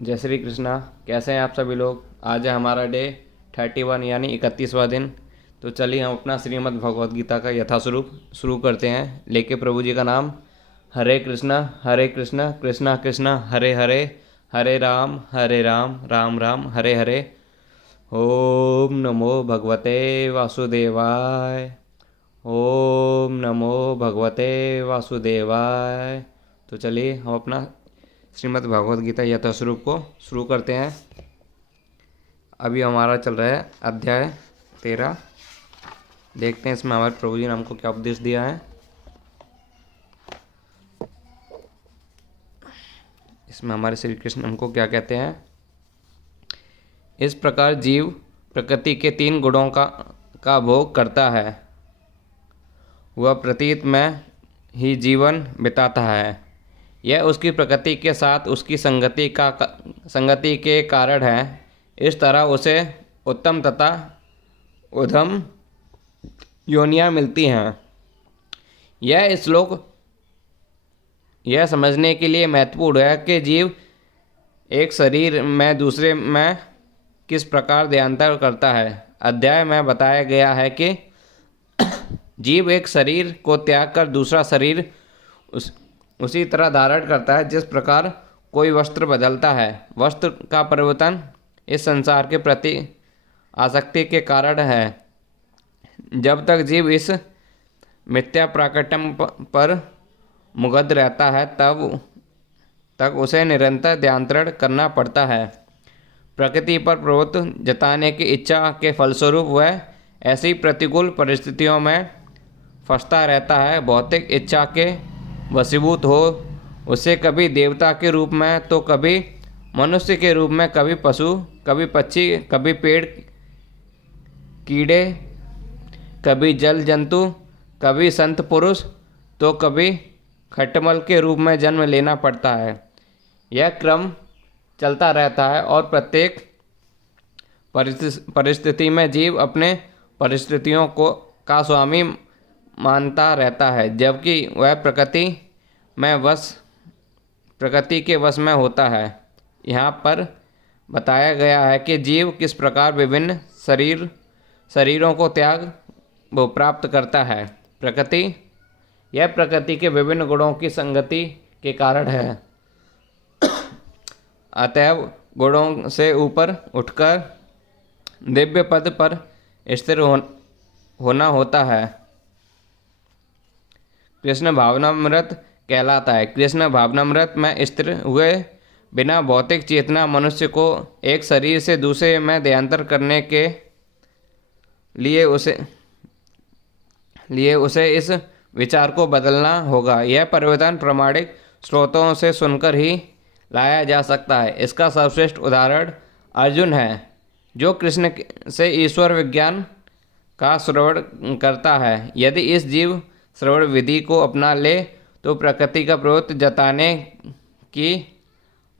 जय श्री कृष्णा। कैसे हैं आप सभी लोग। आज है हमारा डे 31 यानी 31वां दिन। तो चलिए हम अपना श्रीमद् भगवद गीता का यथास्वरूप शुरू करते हैं लेके प्रभु जी का नाम। हरे कृष्णा कृष्णा कृष्णा हरे हरे, हरे राम राम राम हरे हरे। ओम नमो भगवते वासुदेवाय। ओम नमो भगवते वासुदेवाय। तो चलिए हम अपना श्रीमद् भगवद गीता यथास्वरूप को शुरू करते हैं। अभी हमारा चल रहा है अध्याय 13। देखते हैं इसमें हमारे प्रभु जी ने हमको क्या उपदेश दिया है। इसमें हमारे श्री कृष्ण हमको क्या कहते हैं। इस प्रकार जीव प्रकृति के 3 गुणों का भोग करता है। वह प्रतीत में ही जीवन बिताता है। यह उसकी प्रकृति के साथ उसकी संगति के कारण है। इस तरह उसे उत्तम तथा उधम योनियां मिलती हैं। यह श्लोक यह समझने के लिए महत्वपूर्ण है कि जीव एक शरीर में दूसरे में किस प्रकार देहांतर करता है। अध्याय में बताया गया है कि जीव एक शरीर को त्याग कर दूसरा शरीर उसी तरह धारण करता है जिस प्रकार कोई वस्त्र बदलता है। वस्त्र का परिवर्तन इस संसार के प्रति आसक्ति के कारण है। जब तक जीव इस मिथ्या प्राकट्यम पर मुग्ध रहता है तब तक उसे निरंतर ध्यानांतरण करना पड़ता है। प्रकृति पर प्रभुत्व जताने की इच्छा के फलस्वरूप वह ऐसी प्रतिकूल परिस्थितियों में फंसता रहता है। भौतिक इच्छा के वशीभूत हो उसे कभी देवता के रूप में तो कभी मनुष्य के रूप में, कभी पशु, कभी पक्षी, कभी पेड़ कीड़े, कभी जल जंतु, कभी संत पुरुष तो कभी खटमल के रूप में जन्म लेना पड़ता है। यह क्रम चलता रहता है और प्रत्येक परिस्थिति में जीव अपने परिस्थितियों का स्वामी मानता रहता है, जबकि वह प्रकृति के वश में होता है। यहाँ पर बताया गया है कि जीव किस प्रकार विभिन्न शरीरों को त्याग वो प्राप्त करता है। यह प्रकृति के विभिन्न गुणों की संगति के कारण है। अतएव गुणों से ऊपर उठकर दिव्य पद पर स्थिर होना होता है। कृष्ण भावनामृत कहलाता है। कृष्ण भावनामृत में स्थिर हुए बिना भौतिक चेतना मनुष्य को एक शरीर से दूसरे में देहांतर करने के लिए उसे इस विचार को बदलना होगा। यह परिवर्तन प्रामाणिक स्रोतों से सुनकर ही लाया जा सकता है। इसका सर्वश्रेष्ठ उदाहरण अर्जुन है, जो कृष्ण से ईश्वर विज्ञान का श्रवण करता है। यदि इस जीव श्रवण विधि को अपना ले तो प्रकृति का प्रवृत्ति जताने की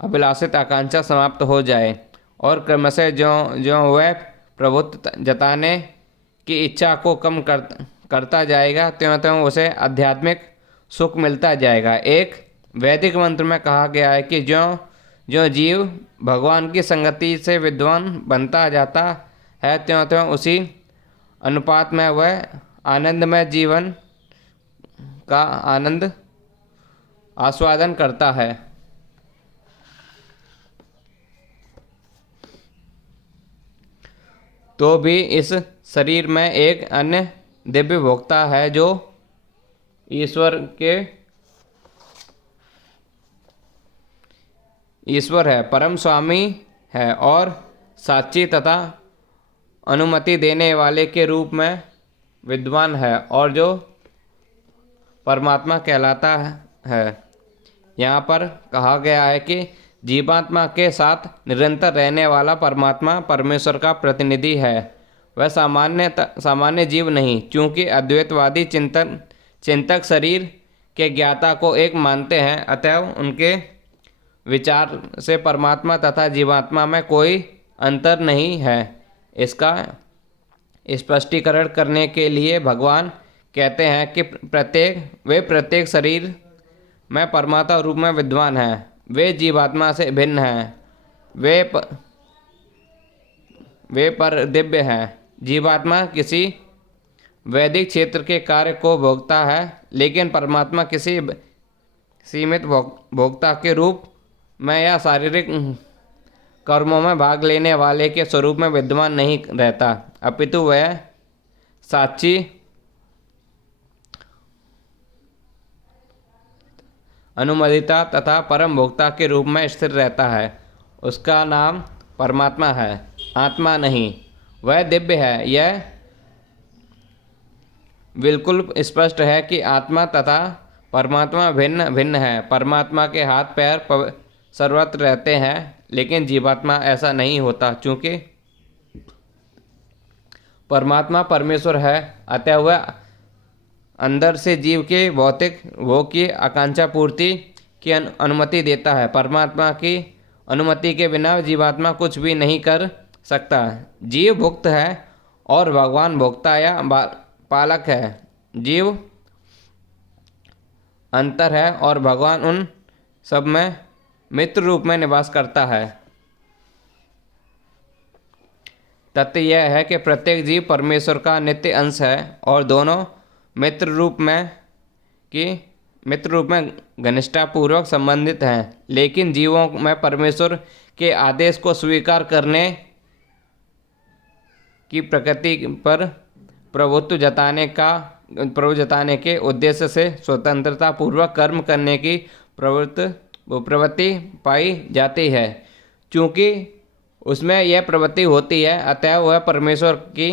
अभिलाषित आकांक्षा समाप्त हो जाए और क्रमशः जो वह प्रभुत्व जताने की इच्छा को कम करता जाएगा त्यों त्यों उसे आध्यात्मिक सुख मिलता जाएगा। एक वैदिक मंत्र में कहा गया है कि जो जीव भगवान की संगति से विद्वान बनता जाता है त्यों त्यों उसी अनुपात में वह आनंदमय जीवन का आनंद आस्वादन करता है। तो भी इस शरीर में एक अन्य दिव्य भोक्ता है जो ईश्वर है, परम स्वामी है और साक्षी तथा अनुमति देने वाले के रूप में विद्वान है और जो परमात्मा कहलाता है। यहाँ पर कहा गया है कि जीवात्मा के साथ निरंतर रहने वाला परमात्मा परमेश्वर का प्रतिनिधि है। वह सामान्य जीव नहीं, क्योंकि अद्वैतवादी चिंतक शरीर के ज्ञाता को एक मानते हैं। अतएव उनके विचार से परमात्मा तथा जीवात्मा में कोई अंतर नहीं है। इसका स्पष्टीकरण करने के लिए भगवान कहते हैं कि प्रत्येक शरीर में परमात्मा रूप में विद्वान हैं। वे जीवात्मा से भिन्न हैं वे पर दिव्य हैं। जीवात्मा किसी वैदिक क्षेत्र के कार्य को भोगता है, लेकिन परमात्मा किसी सीमित भोक्ता के रूप में या शारीरिक कर्मों में भाग लेने वाले के स्वरूप में विद्यमान नहीं रहता, अपितु वह साक्षी अनुमोदिता तथा परम भोक्ता के रूप में स्थिर रहता है। उसका नाम परमात्मा है, आत्मा नहीं। वह दिव्य है। यह बिल्कुल स्पष्ट है कि आत्मा तथा परमात्मा भिन्न भिन्न है। परमात्मा के हाथ पैर सर्वत्र रहते हैं, लेकिन जीवात्मा ऐसा नहीं होता। चूँकि परमात्मा परमेश्वर है, अतः वह अंदर से जीव के भौतिक भोग की आकांक्षा पूर्ति की अनुमति देता है। परमात्मा की अनुमति के बिना जीवात्मा कुछ भी नहीं कर सकता। जीव भुक्त है और भगवान भोक्ता या पालक है। जीव अंतर है और भगवान उन सब में मित्र रूप में निवास करता है। तथ्य यह है कि प्रत्येक जीव परमेश्वर का नित्य अंश है और दोनों मित्र रूप में घनिष्ठतापूर्वक संबंधित हैं। लेकिन जीवों में परमेश्वर के आदेश को स्वीकार करने की प्रकृति पर प्रभुत्व जताने के उद्देश्य से स्वतंत्रता पूर्वक कर्म करने की प्रवृत्ति पाई जाती है। चूँकि उसमें यह प्रवृत्ति होती है, अतः वह परमेश्वर की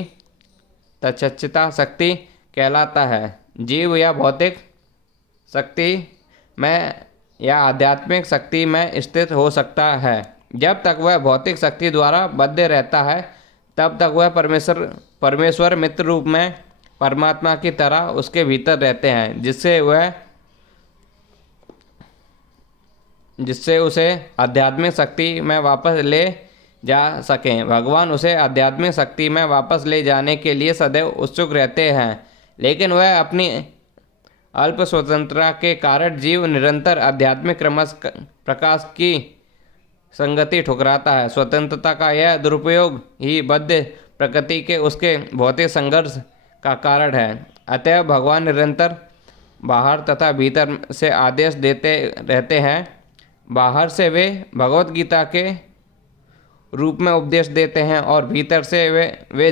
तच्छता शक्ति कहलाता है। जीव या भौतिक शक्ति में या आध्यात्मिक शक्ति में स्थित हो सकता है। जब तक वह भौतिक शक्ति द्वारा बद्ध रहता है, तब तक वह परमेश्वर मित्र रूप में परमात्मा की तरह उसके भीतर रहते हैं, जिससे उसे आध्यात्मिक शक्ति में वापस ले जा सकें। भगवान उसे आध्यात्मिक शक्ति में वापस ले जाने के लिए सदैव उत्सुक रहते हैं, लेकिन वह अपनी अल्प स्वतंत्रता के कारण जीव निरंतर आध्यात्मिक प्रकाश की संगति ठुकराता है। स्वतंत्रता का यह दुरुपयोग ही बद्ध प्रकृति के उसके भौतिक संघर्ष का कारण है। अतः भगवान निरंतर बाहर तथा भीतर से आदेश देते रहते हैं। बाहर से वे भगवत गीता के रूप में उपदेश देते हैं और भीतर से वे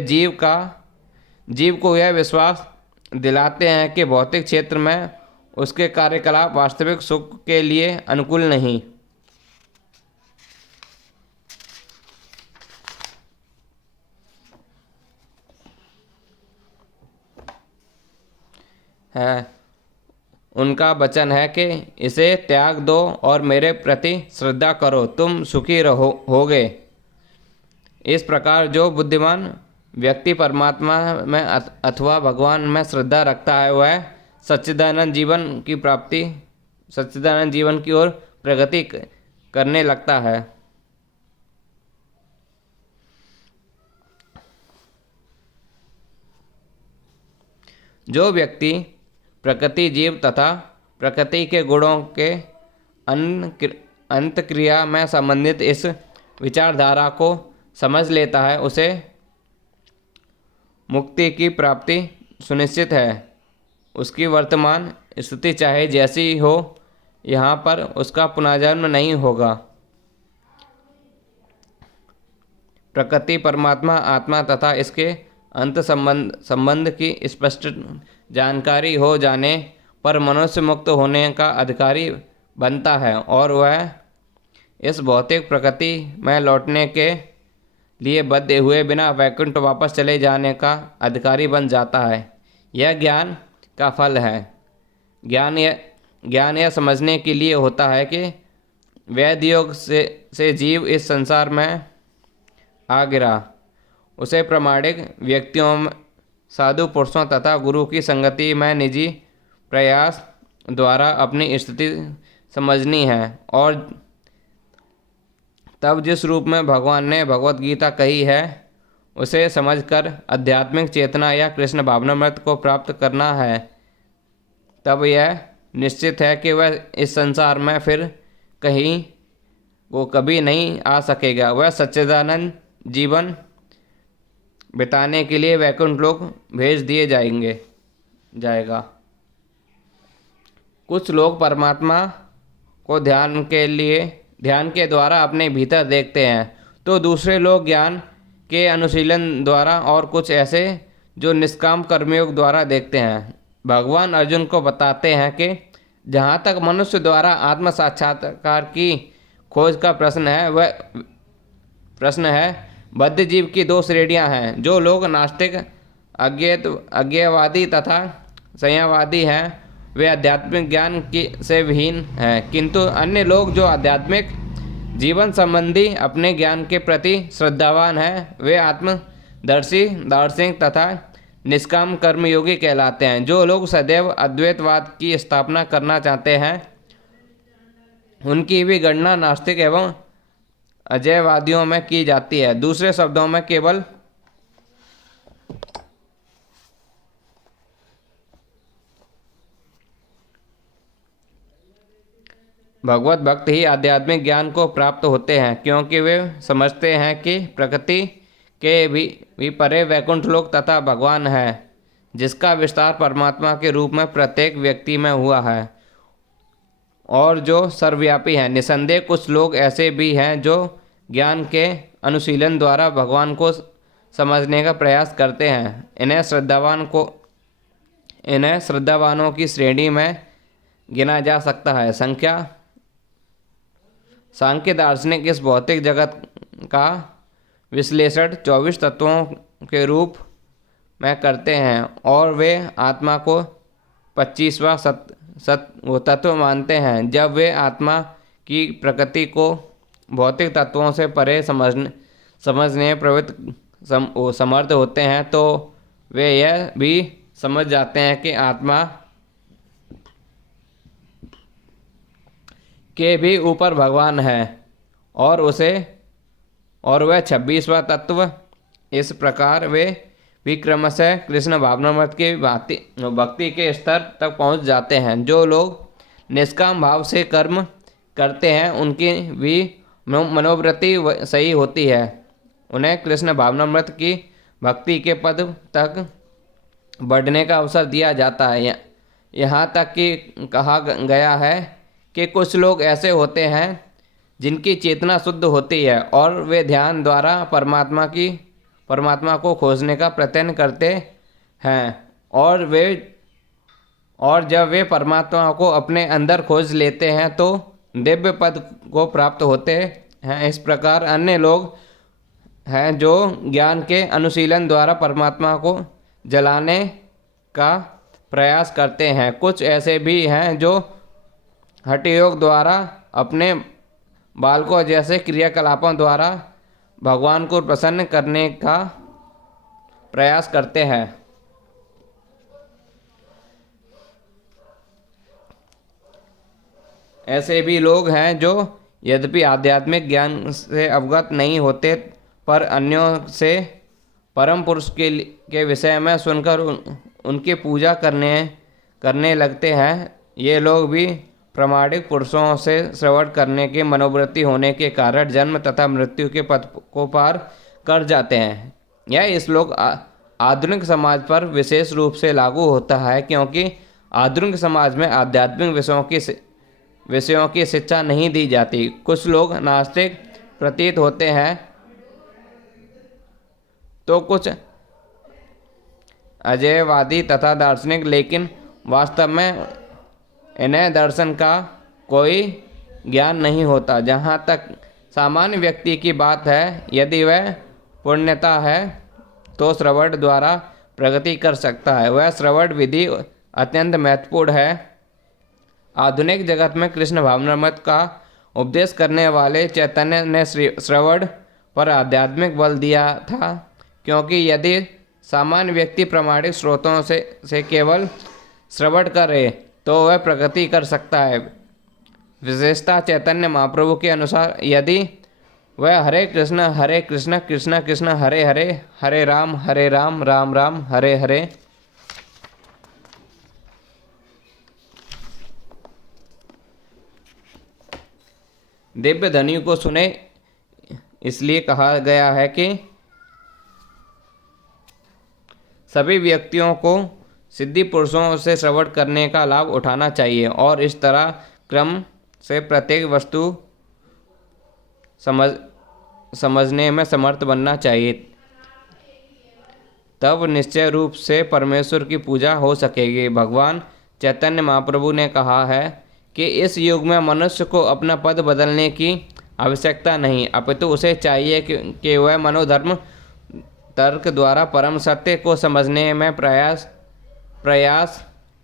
जीव को यह विश्वास दिलाते हैं कि भौतिक क्षेत्र में उसके कार्यकलाप वास्तविक सुख के लिए अनुकूल नहीं है। उनका वचन है कि इसे त्याग दो और मेरे प्रति श्रद्धा करो, तुम सुखी होगे। इस प्रकार जो बुद्धिमान व्यक्ति परमात्मा में अथवा भगवान में श्रद्धा रखता है, वह सच्चिदानंद जीवन की ओर प्रगति करने लगता है। जो व्यक्ति प्रकृति, जीव तथा प्रकृति के गुणों के अंतक्रिया में संबंधित इस विचारधारा को समझ लेता है, उसे मुक्ति की प्राप्ति सुनिश्चित है। उसकी वर्तमान स्थिति चाहे जैसी हो, यहाँ पर उसका पुनर्जन्म नहीं होगा। प्रकृति, परमात्मा, आत्मा तथा इसके अंत संबंध की स्पष्ट जानकारी हो जाने पर मनुष्य मुक्त होने का अधिकारी बनता है और वह इस भौतिक प्रकृति में लौटने के लिए बद्धे हुए बिना वैकुंठ वापस चले जाने का अधिकारी बन जाता है। यह ज्ञान का फल है। ज्ञान यह समझने के लिए होता है कि वैध योग से जीव इस संसार में आ गिरा। उसे प्रामाणिक व्यक्तियों, साधु पुरुषों तथा गुरु की संगति में निजी प्रयास द्वारा अपनी स्थिति समझनी है और तब जिस रूप में भगवान ने भगवत गीता कही है, उसे समझकर आध्यात्मिक चेतना या कृष्ण भावनामृत को प्राप्त करना है। तब यह निश्चित है कि वह इस संसार में फिर कहीं को कभी नहीं आ सकेगा। वह सच्चिदानंद जीवन बिताने के लिए वैकुंठ लोक भेज दिए जाएगा। कुछ लोग परमात्मा को ध्यान के द्वारा अपने भीतर देखते हैं, तो दूसरे लोग ज्ञान के अनुशीलन द्वारा और कुछ ऐसे जो निष्काम कर्मयोग द्वारा देखते हैं। भगवान अर्जुन को बताते हैं कि जहाँ तक मनुष्य द्वारा आत्म साक्षात्कार की खोज का प्रश्न है, बद्ध जीव की दो श्रेणियाँ हैं। जो लोग नास्तिक, अज्ञेयवादी तथा संयमवादी हैं, वे आध्यात्मिक ज्ञान से विहीन हैं, किंतु अन्य लोग जो आध्यात्मिक जीवन संबंधी अपने ज्ञान के प्रति श्रद्धावान हैं, वे आत्मदर्शी, दार्शनिक तथा निष्काम कर्मयोगी कहलाते हैं। जो लोग सदैव अद्वैतवाद की स्थापना करना चाहते हैं, उनकी भी गणना नास्तिक एवं अजैयवादियों में की जाती है। दूसरे शब्दों में केवल भगवत भक्त ही आध्यात्मिक ज्ञान को प्राप्त होते हैं, क्योंकि वे समझते हैं कि प्रकृति के भी परे वैकुंठ लोक तथा भगवान है, जिसका विस्तार परमात्मा के रूप में प्रत्येक व्यक्ति में हुआ है और जो सर्वव्यापी है। निसंदेह कुछ लोग ऐसे भी हैं जो ज्ञान के अनुशीलन द्वारा भगवान को समझने का प्रयास करते हैं। इन्हें श्रद्धावानों की श्रेणी में गिना जा सकता है। सांख्य दार्शनिक इस भौतिक जगत का विश्लेषण 24 तत्वों के रूप में करते हैं और वे आत्मा को 25वां तत्व मानते हैं। जब वे आत्मा की प्रकृति को भौतिक तत्वों से परे समझने समर्थ होते हैं, तो वे यह भी समझ जाते हैं कि आत्मा के भी ऊपर भगवान है और वह 26वां तत्व। इस प्रकार वे भी क्रमशः कृष्ण भावनामृत की भक्ति के स्तर तक पहुंच जाते हैं। जो लोग निष्काम भाव से कर्म करते हैं, उनकी भी मनोवृत्ति सही होती है। उन्हें कृष्ण भावनामृत की भक्ति के पद तक बढ़ने का अवसर दिया जाता है। यहाँ तक कि कहा गया है कि कुछ लोग ऐसे होते हैं जिनकी चेतना शुद्ध होती है और वे ध्यान द्वारा परमात्मा को खोजने का प्रयत्न करते हैं, और जब वे परमात्मा को अपने अंदर खोज लेते हैं तो दिव्य पद को प्राप्त होते हैं। इस प्रकार अन्य लोग हैं जो ज्ञान के अनुशीलन द्वारा परमात्मा को जलाने का प्रयास करते हैं। कुछ ऐसे भी हैं जो हठ योग द्वारा अपने बालकों जैसे क्रियाकलापों द्वारा भगवान को प्रसन्न करने का प्रयास करते हैं। ऐसे भी लोग हैं जो यद्यपि आध्यात्मिक ज्ञान से अवगत नहीं होते, पर अन्यों से परम पुरुष के विषय में सुनकर उनकी पूजा करने लगते हैं। ये लोग भी प्रामाणिक पुरुषों से श्रवण करने की मनोवृत्ति होने के कारण जन्म तथा मृत्यु के पथ को पार कर जाते हैं। यह श्लोक आधुनिक समाज पर विशेष रूप से लागू होता है, क्योंकि आधुनिक समाज में आध्यात्मिक विषयों की शिक्षा नहीं दी जाती। कुछ लोग नास्तिक प्रतीत होते हैं तो कुछ अजैयवादी तथा दार्शनिक, लेकिन वास्तव में इन्हें दर्शन का कोई ज्ञान नहीं होता। जहाँ तक सामान्य व्यक्ति की बात है, यदि वह पुण्यता है तो श्रवण द्वारा प्रगति कर सकता है। वह श्रवण विधि अत्यंत महत्वपूर्ण है। आधुनिक जगत में कृष्ण भावनामृत का उपदेश करने वाले चैतन्य ने श्रवण पर आध्यात्मिक बल दिया था, क्योंकि यदि सामान्य व्यक्ति प्रामाणिक स्रोतों से केवल श्रवण करे तो वह प्रगति कर सकता है। विशेषता चैतन्य महाप्रभु के अनुसार यदि वह हरे कृष्ण कृष्ण कृष्ण हरे हरे, हरे राम राम राम हरे हरे दिव्य ध्वनि को सुने, इसलिए कहा गया है कि सभी व्यक्तियों को सिद्धि पुरुषों से श्रवण करने का लाभ उठाना चाहिए और इस तरह क्रम से प्रत्येक वस्तु समझने में समर्थ बनना चाहिए। तब निश्चय रूप से परमेश्वर की पूजा हो सकेगी। भगवान चैतन्य महाप्रभु ने कहा है कि इस युग में मनुष्य को अपना पद बदलने की आवश्यकता नहीं, अपितु उसे चाहिए कि वह मनोधर्म तर्क द्वारा परम सत्य को समझने में प्रयास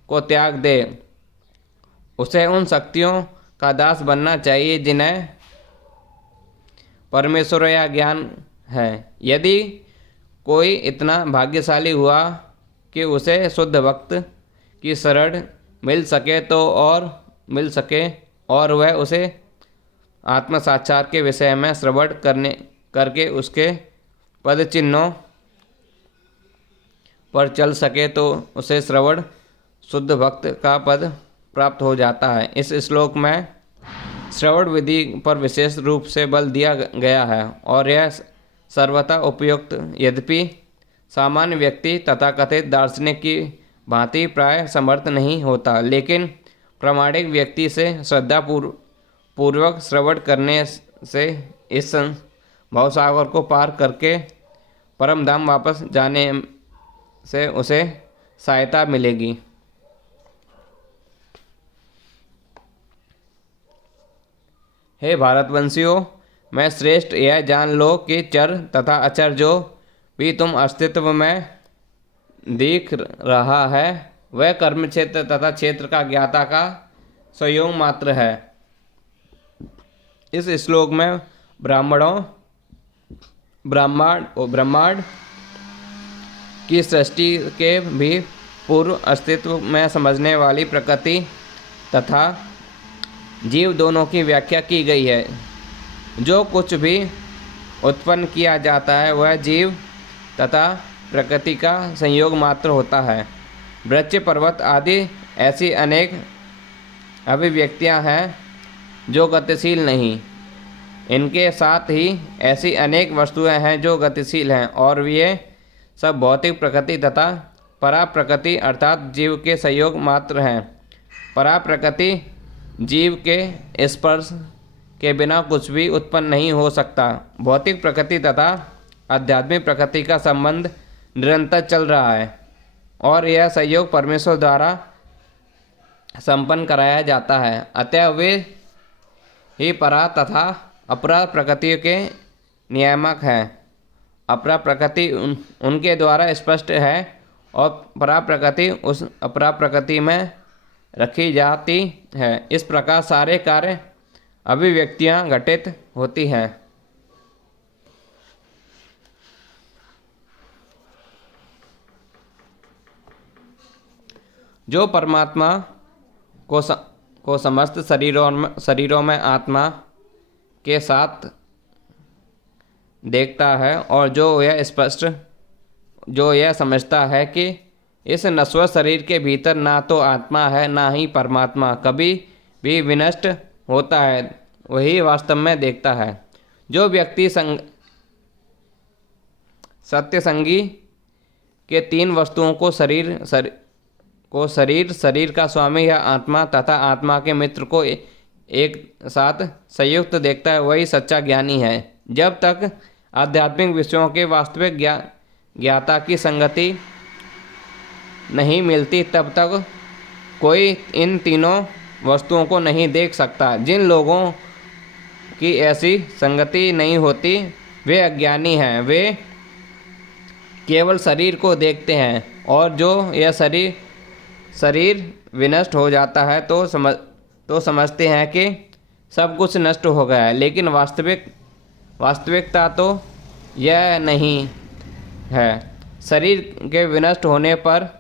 को त्याग दे। उसे उन शक्तियों का दास बनना चाहिए जिन्हें परमेश्वर या ज्ञान है। यदि कोई इतना भाग्यशाली हुआ कि उसे शुद्ध भक्त की शरण मिल सके और वह उसे आत्म साक्षात्कार के विषय में श्रवण करके उसके पद चिन्हों पर चल सके तो उसे श्रवण शुद्ध भक्त का पद प्राप्त हो जाता है। इस श्लोक में श्रवण विधि पर विशेष रूप से बल दिया गया है और यह सर्वथा उपयुक्त, यद्यपि सामान्य व्यक्ति तथाकथित दार्शनिक की भांति प्राय समर्थ नहीं होता, लेकिन प्रामाणिक व्यक्ति से श्रद्धा पूर्वक श्रवण करने से इस भवसागर को पार करके परम धाम वापस जाने से उसे सहायता मिलेगी। हे भारतवंशियों, मैं श्रेष्ठ यह जान लो कि चर तथा अचर जो भी तुम अस्तित्व में दिख रहा है वह कर्म क्षेत्र तथा क्षेत्र का ज्ञाता का संयोग मात्र है। इस श्लोक में ब्रह्मांड की सृष्टि के भी पूर्व अस्तित्व में समझने वाली प्रकृति तथा जीव दोनों की व्याख्या की गई है। जो कुछ भी उत्पन्न किया जाता है वह जीव तथा प्रकृति का संयोग मात्र होता है। वृक्ष, पर्वत आदि ऐसी अनेक अभिव्यक्तियां हैं जो गतिशील नहीं। इनके साथ ही ऐसी अनेक वस्तुएं हैं जो गतिशील हैं और ये सब भौतिक प्रकृति तथा परा प्रकृति अर्थात जीव के संयोग मात्र हैं। परा प्रकृति जीव के स्पर्श के बिना कुछ भी उत्पन्न नहीं हो सकता। भौतिक प्रकृति तथा आध्यात्मिक प्रकृति का संबंध निरंतर चल रहा है और यह संयोग परमेश्वर द्वारा संपन्न कराया जाता है। अतः वे ही परा तथा अपरा प्रकृति के नियामक हैं। अपरा प्रकृति उनके द्वारा स्पष्ट है और परा प्रकृति उस अपरा प्रकृति में रखी जाती है। इस प्रकार सारे कार्य अभिव्यक्तियां घटित होती हैं। जो परमात्मा को समस्त शरीरों में आत्मा के साथ देखता है और जो यह समझता है कि इस नश्वर शरीर के भीतर ना तो आत्मा है ना ही परमात्मा कभी भी विनष्ट होता है, वही वास्तव में देखता है। जो व्यक्ति सत्य संगी के तीन वस्तुओं को शरीर का स्वामी या आत्मा तथा आत्मा के मित्र को एक साथ संयुक्त देखता है वही सच्चा ज्ञानी है। जब तक आध्यात्मिक विषयों के वास्तविक ज्ञाता की संगति नहीं मिलती तब तक कोई इन तीनों वस्तुओं को नहीं देख सकता। जिन लोगों की ऐसी संगति नहीं होती वे अज्ञानी हैं। वे केवल शरीर को देखते हैं और जो यह शरीर विनष्ट हो जाता है तो समझते हैं कि सब कुछ नष्ट हो गया है, लेकिन वास्तविकता तो यह नहीं है। शरीर के विनष्ट होने पर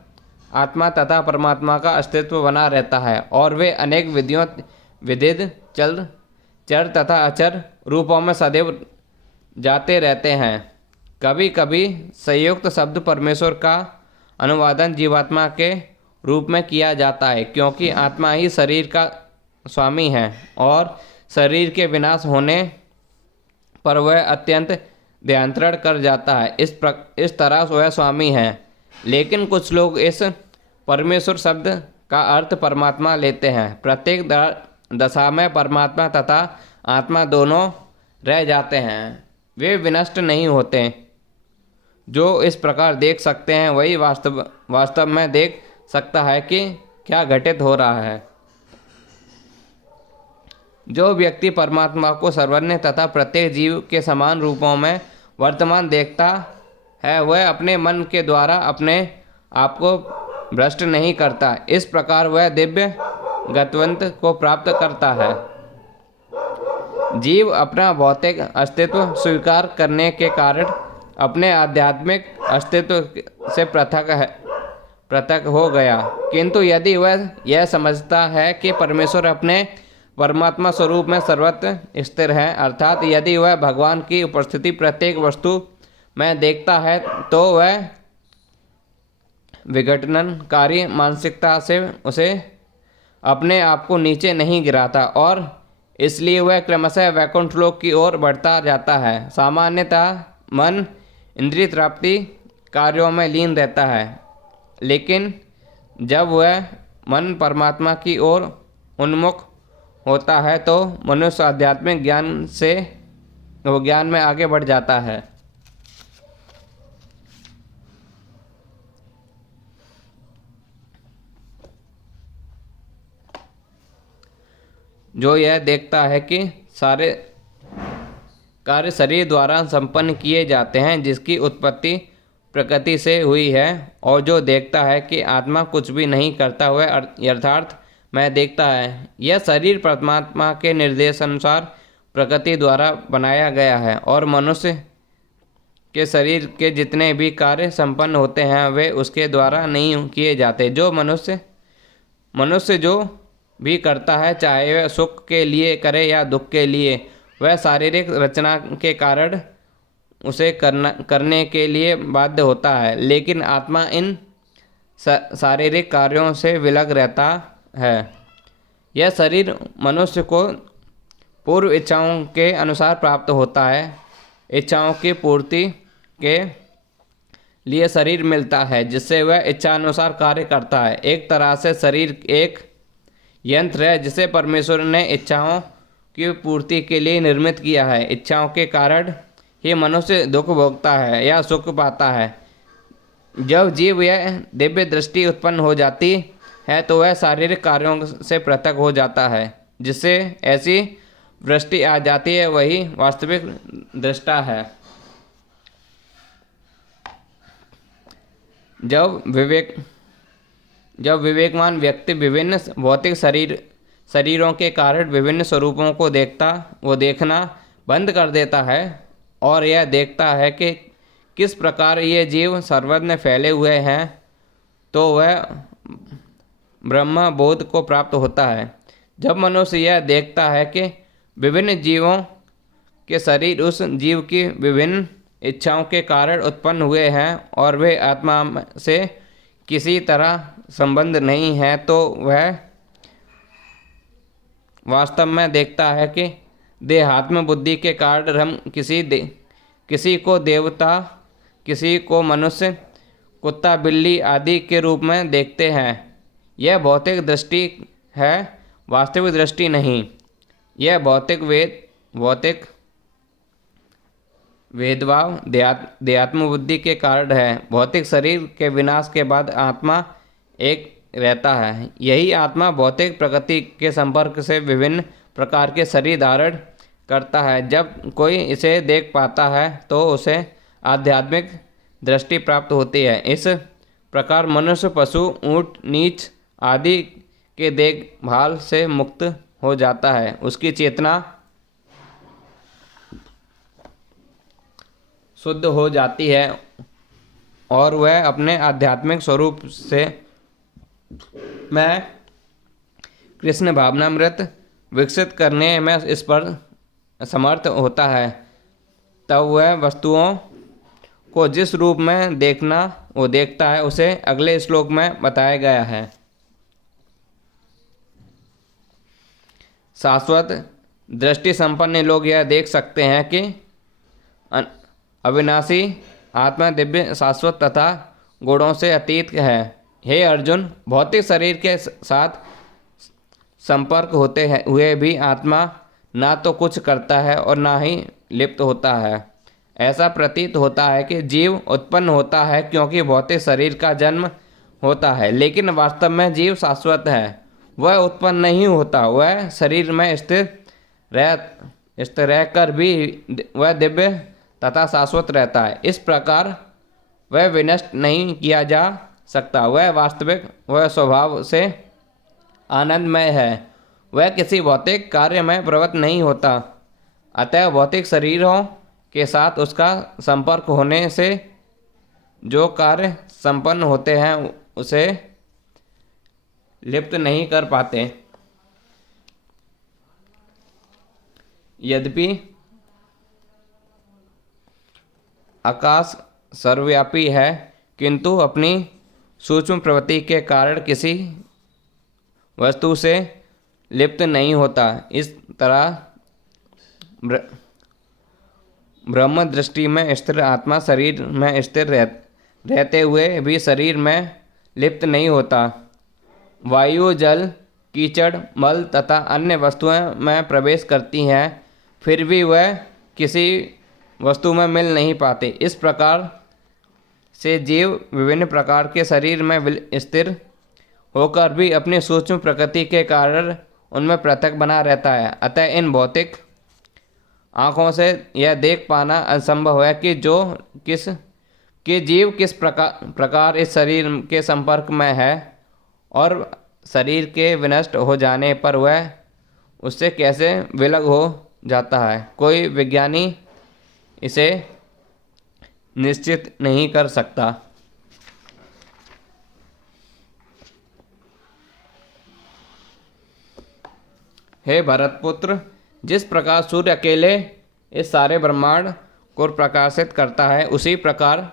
आत्मा तथा परमात्मा का अस्तित्व बना रहता है और वे अनेक विविध चर तथा अचर रूपों में सदैव जाते रहते हैं। कभी कभी संयुक्त शब्द परमेश्वर का अनुवादन जीवात्मा के रूप में किया जाता है, क्योंकि आत्मा ही शरीर का स्वामी है और शरीर के विनाश होने पर वह अत्यंत ध्यानांतरण कर जाता है। इस तरह वह स्वामी है। लेकिन कुछ लोग इस परमेश्वर शब्द का अर्थ परमात्मा लेते हैं। प्रत्येक दशा में परमात्मा तथा आत्मा दोनों रह जाते हैं, वे विनष्ट नहीं होते। जो इस प्रकार देख सकते हैं वही वास्तव में देख सकता है कि क्या घटित हो रहा है। जो व्यक्ति परमात्मा को सर्वज्ञ तथा प्रत्येक जीव के समान रूपों में वर्तमान देखता है, वह अपने मन के द्वारा अपने आप को भ्रष्ट नहीं करता। इस प्रकार वह दिव्य गतवंत को प्राप्त करता है। जीव अपना भौतिक अस्तित्व स्वीकार करने के कारण अपने आध्यात्मिक अस्तित्व से पृथक हो गया। किंतु यदि वह यह समझता है कि परमेश्वर अपने परमात्मा स्वरूप में सर्वत्र स्थिर है, अर्थात यदि वह भगवान की उपस्थिति प्रत्येक वस्तु में देखता है, तो वह विघटनकारी मानसिकता से उसे अपने आप को नीचे नहीं गिराता और इसलिए वह क्रमशः वैकुंठ लोक की ओर बढ़ता जाता है। सामान्यतः मन इंद्रिय तृप्ति कार्यों में लीन रहता है, लेकिन जब वह मन परमात्मा की ओर उन्मुख होता है तो मनुष्य आध्यात्मिक ज्ञान में आगे बढ़ जाता है। जो यह देखता है कि सारे कार्य शरीर द्वारा संपन्न किए जाते हैं, जिसकी उत्पत्ति प्रकृति से हुई है, और जो देखता है कि आत्मा कुछ भी नहीं करता हुआ यथार्थ में देखता है, यह शरीर परमात्मा के निर्देशानुसार प्रकृति द्वारा बनाया गया है और मनुष्य के शरीर के जितने भी कार्य संपन्न होते हैं वे उसके द्वारा नहीं किए जाते। जो मनुष्य जो भी करता है, चाहे वह सुख के लिए करे या दुख के लिए, वह शारीरिक रचना के कारण उसे करने के लिए बाध्य होता है। लेकिन आत्मा इन शारीरिक कार्यों से विलग रहता है। यह शरीर मनुष्य को पूर्व इच्छाओं के अनुसार प्राप्त होता है। इच्छाओं की पूर्ति के लिए शरीर मिलता है, जिससे वह इच्छानुसार कार्य करता है। एक तरह से शरीर एक यंत्र है जिसे परमेश्वर ने इच्छाओं की पूर्ति के लिए निर्मित किया है। इच्छाओं के कारण ही मनुष्य दुख भोगता है या सुख पाता है। जब जीव यह दिव्य दृष्टि उत्पन्न हो जाती है तो वह शारीरिक कार्यों से पृथक हो जाता है। जिससे ऐसी दृष्टि आ जाती है, वही वास्तविक दृष्टा है। जब विवेकवान व्यक्ति विभिन्न भौतिक शरीरों के कारण विभिन्न स्वरूपों को देखना बंद कर देता है और यह देखता है कि किस प्रकार ये जीव सर्वज्ञ फैले हुए हैं, तो वह ब्रह्म बोध को प्राप्त होता है। जब मनुष्य यह देखता है कि विभिन्न जीवों के शरीर उस जीव की विभिन्न इच्छाओं के कारण उत्पन्न हुए हैं और वे आत्मा से किसी तरह संबंध नहीं है, तो वह वास्तव में देखता है कि देहात्म बुद्धि के कारण हम किसी को देवता, किसी को मनुष्य, कुत्ता, बिल्ली आदि के रूप में देखते हैं। यह भौतिक दृष्टि है, वास्तविक दृष्टि नहीं। यह भौतिक भेदभाव देहात्म बुद्धि के कारण है। भौतिक शरीर के विनाश के बाद आत्मा एक रहता है। यही आत्मा भौतिक प्रकृति के संपर्क से विभिन्न प्रकार के शरीर धारण करता है। जब कोई इसे देख पाता है तो उसे आध्यात्मिक दृष्टि प्राप्त होती है। इस प्रकार मनुष्य पशु, ऊंट, नीच आदि के देखभाल से मुक्त हो जाता है। उसकी चेतना शुद्ध हो जाती है और वह अपने आध्यात्मिक स्वरूप से में कृष्ण भावनामृत विकसित करने में इस पर समर्थ होता है। तब वह वस्तुओं को जिस रूप में देखता है उसे अगले श्लोक में बताया गया है। शाश्वत दृष्टि संपन्न लोग यह देख सकते हैं कि अविनाशी आत्मा दिव्य, शाश्वत तथा गुणों से अतीत है। हे अर्जुन, भौतिक शरीर के साथ संपर्क होते हुए भी आत्मा ना तो कुछ करता है और ना ही लिप्त होता है। ऐसा प्रतीत होता है कि जीव उत्पन्न होता है क्योंकि भौतिक शरीर का जन्म होता है, लेकिन वास्तव में जीव शाश्वत है। वह उत्पन्न नहीं होता, वह शरीर में स्थिर रहकर भी वह दिव्य तथा शाश्वत रहता है। इस प्रकार वह विनष्ट नहीं किया जा सकता। वह वास्तविक, वह स्वभाव से आनंदमय है। वह किसी भौतिक कार्य में प्रवृत्त नहीं होता। अतः भौतिक शरीरों के साथ उसका संपर्क होने से जो कार्य संपन्न होते हैं उसे लिप्त नहीं कर पाते। यद्यपि आकाश सर्वव्यापी है, किंतु अपनी सूक्ष्म प्रवृत्ति के कारण किसी वस्तु से लिप्त नहीं होता। इस तरह ब्रह्म दृष्टि में स्थिर आत्मा शरीर में स्थिर रहते हुए भी शरीर में लिप्त नहीं होता। वायु, जल, कीचड़, मल तथा अन्य वस्तुएं में प्रवेश करती हैं, फिर भी वह किसी वस्तु में मिल नहीं पाते। इस प्रकार से जीव विभिन्न प्रकार के शरीर में स्थिर होकर भी अपनी सूक्ष्म प्रकृति के कारण उनमें पृथक बना रहता है। अतः इन भौतिक आँखों से यह देख पाना असंभव है कि जीव किस प्रकार इस शरीर के संपर्क में है और शरीर के विनष्ट हो जाने पर वह उससे कैसे विलग हो जाता है। कोई विज्ञानी इसे निश्चित नहीं कर सकता। हे भरतपुत्र, जिस प्रकार सूर्य अकेले इस सारे ब्रह्मांड को प्रकाशित करता है, उसी प्रकार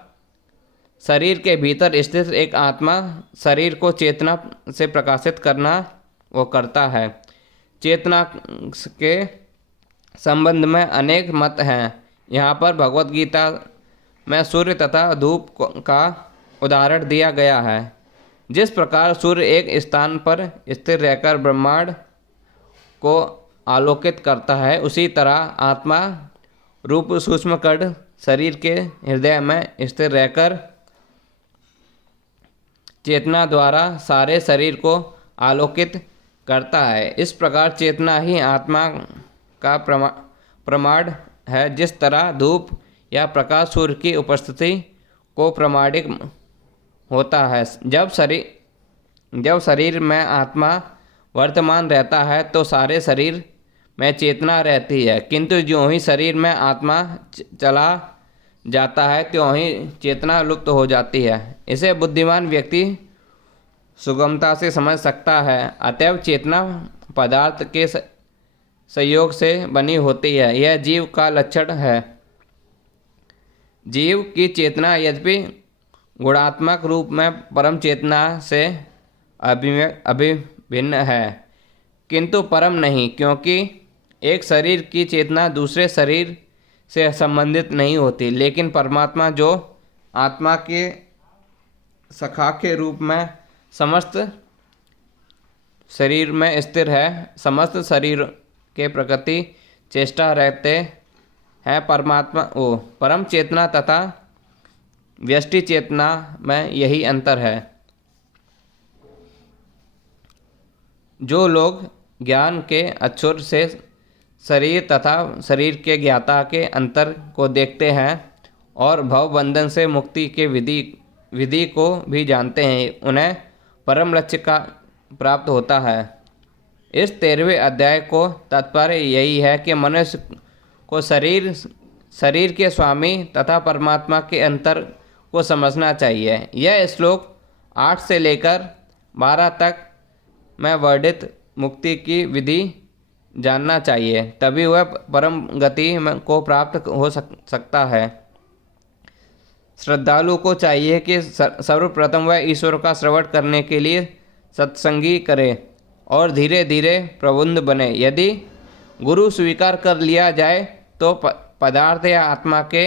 शरीर के भीतर स्थित एक आत्मा शरीर को चेतना से प्रकाशित करना वो करता है। चेतना के संबंध में अनेक मत हैं। यहाँ पर भगवत गीता में सूर्य तथा धूप का उदाहरण दिया गया है। जिस प्रकार सूर्य एक स्थान पर स्थिर रहकर ब्रह्मांड को आलोकित करता है, उसी तरह आत्मा रूप सूक्ष्म कण शरीर के हृदय में स्थिर रहकर चेतना द्वारा सारे शरीर को आलोकित करता है। इस प्रकार चेतना ही आत्मा का प्रमाण है। जिस तरह धूप या प्रकाश सूर्य की उपस्थिति को प्रमाणिक होता है। जब शरीर में आत्मा वर्तमान रहता है तो सारे शरीर में चेतना रहती है, किंतु ज्यों ही शरीर में आत्मा चला जाता है त्यों ही चेतना लुप्त हो जाती है। इसे बुद्धिमान व्यक्ति सुगमता से समझ सकता है। अतएव चेतना पदार्थ के संयोग से बनी होती है। यह जीव का लक्षण है। जीव की चेतना यद्यपि गुणात्मक रूप में परम चेतना से अभिभिन्न है, किंतु परम नहीं, क्योंकि एक शरीर की चेतना दूसरे शरीर से संबंधित नहीं होती। लेकिन परमात्मा जो आत्मा के सखा के रूप में समस्त शरीर में स्थिर है, समस्त शरीर के प्रकृति चेष्टा रहते हैं। परमात्मा परम चेतना तथा व्यष्टि चेतना में यही अंतर है। जो लोग ज्ञान के अक्षर से शरीर तथा शरीर के ज्ञाता के अंतर को देखते हैं और भवबंधन से मुक्ति के विधि को भी जानते हैं, उन्हें परम लक्ष्य का प्राप्त होता है। इस 13वें अध्याय को तात्पर्य यही है कि मनुष्य को शरीर के स्वामी तथा परमात्मा के अंतर को समझना चाहिए। यह श्लोक 8 से लेकर 12 तक में वर्णित मुक्ति की विधि जानना चाहिए, तभी वह परम गति को प्राप्त हो सकता है। श्रद्धालु को चाहिए कि सर्वप्रथम वह ईश्वर का श्रवण करने के लिए सत्संगी करे और धीरे धीरे प्रबुद्ध बने। यदि गुरु स्वीकार कर लिया जाए तो पदार्थ या आत्मा के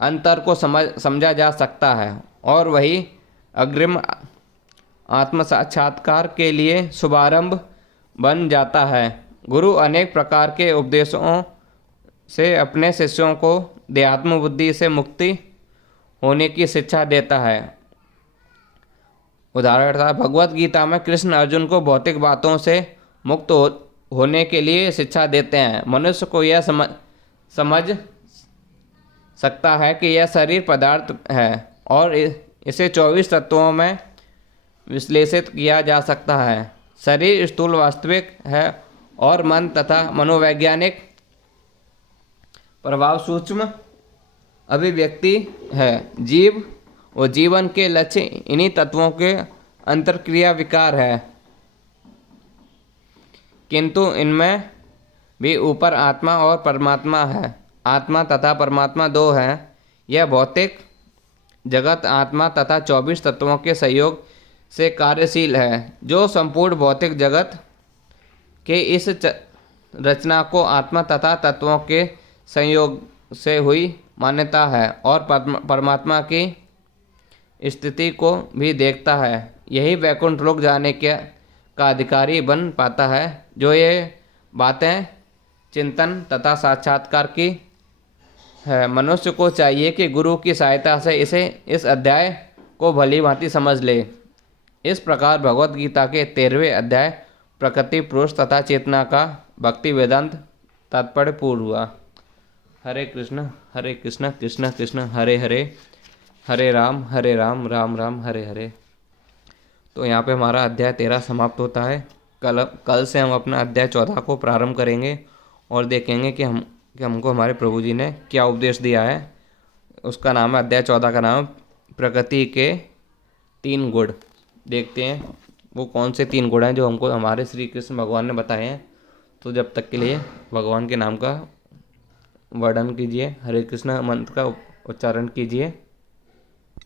अंतर को समझा जा सकता है और वही अग्रिम आत्म साक्षात्कार के लिए शुभारंभ बन जाता है। गुरु अनेक प्रकार के उपदेशों से अपने शिष्यों को देहात्म बुद्धि से मुक्ति होने की शिक्षा देता है। उदाहरण था, भगवत गीता में कृष्ण अर्जुन को भौतिक बातों से मुक्त होने के लिए शिक्षा देते हैं। मनुष्य को यह समझ सकता है कि यह शरीर पदार्थ है और इसे 24 तत्वों में विश्लेषित किया जा सकता है। शरीर स्थूल वास्तविक है और मन तथा मनोवैज्ञानिक प्रभाव सूक्ष्म अभिव्यक्ति है। जीव और जीवन के लक्ष्य इन्हीं तत्वों के अंतर्क्रिया विकार है, किंतु इनमें भी ऊपर आत्मा और परमात्मा है। आत्मा तथा परमात्मा दो हैं। यह भौतिक जगत आत्मा तथा 24 तत्वों के सहयोग से कार्यशील है। जो संपूर्ण भौतिक जगत के इस रचना को आत्मा तथा तत्वों के संयोग से हुई मान्यता है और परमात्मा की स्थिति को भी देखता है, यही वैकुंठ लोक जाने का अधिकारी बन पाता है। जो ये बातें चिंतन तथा साक्षात्कार की है। मनुष्य को चाहिए कि गुरु की सहायता से इस अध्याय को भली भांति समझ ले। इस प्रकार भगवत गीता के 13वें अध्याय प्रकृति, पुरुष तथा चेतना का भक्ति वेदांत तात्पर्य पूर्ण हुआ। हरे कृष्ण कृष्ण कृष्ण हरे हरे, हरे राम राम राम हरे हरे। तो यहाँ पे हमारा अध्याय 13 समाप्त होता है। कल से हम अपना अध्याय 14 को प्रारंभ करेंगे और देखेंगे कि हमको हमारे प्रभु जी ने क्या उपदेश दिया है। उसका नाम है, अध्याय 14 का नाम प्रकृति के 3 गुण। देखते हैं वो कौन से 3 गुण हैं जो हमको हमारे श्री कृष्ण भगवान ने बताए हैं। तो जब तक के लिए भगवान के नाम का वर्णन कीजिए, हरे कृष्ण मंत्र का उच्चारण कीजिए।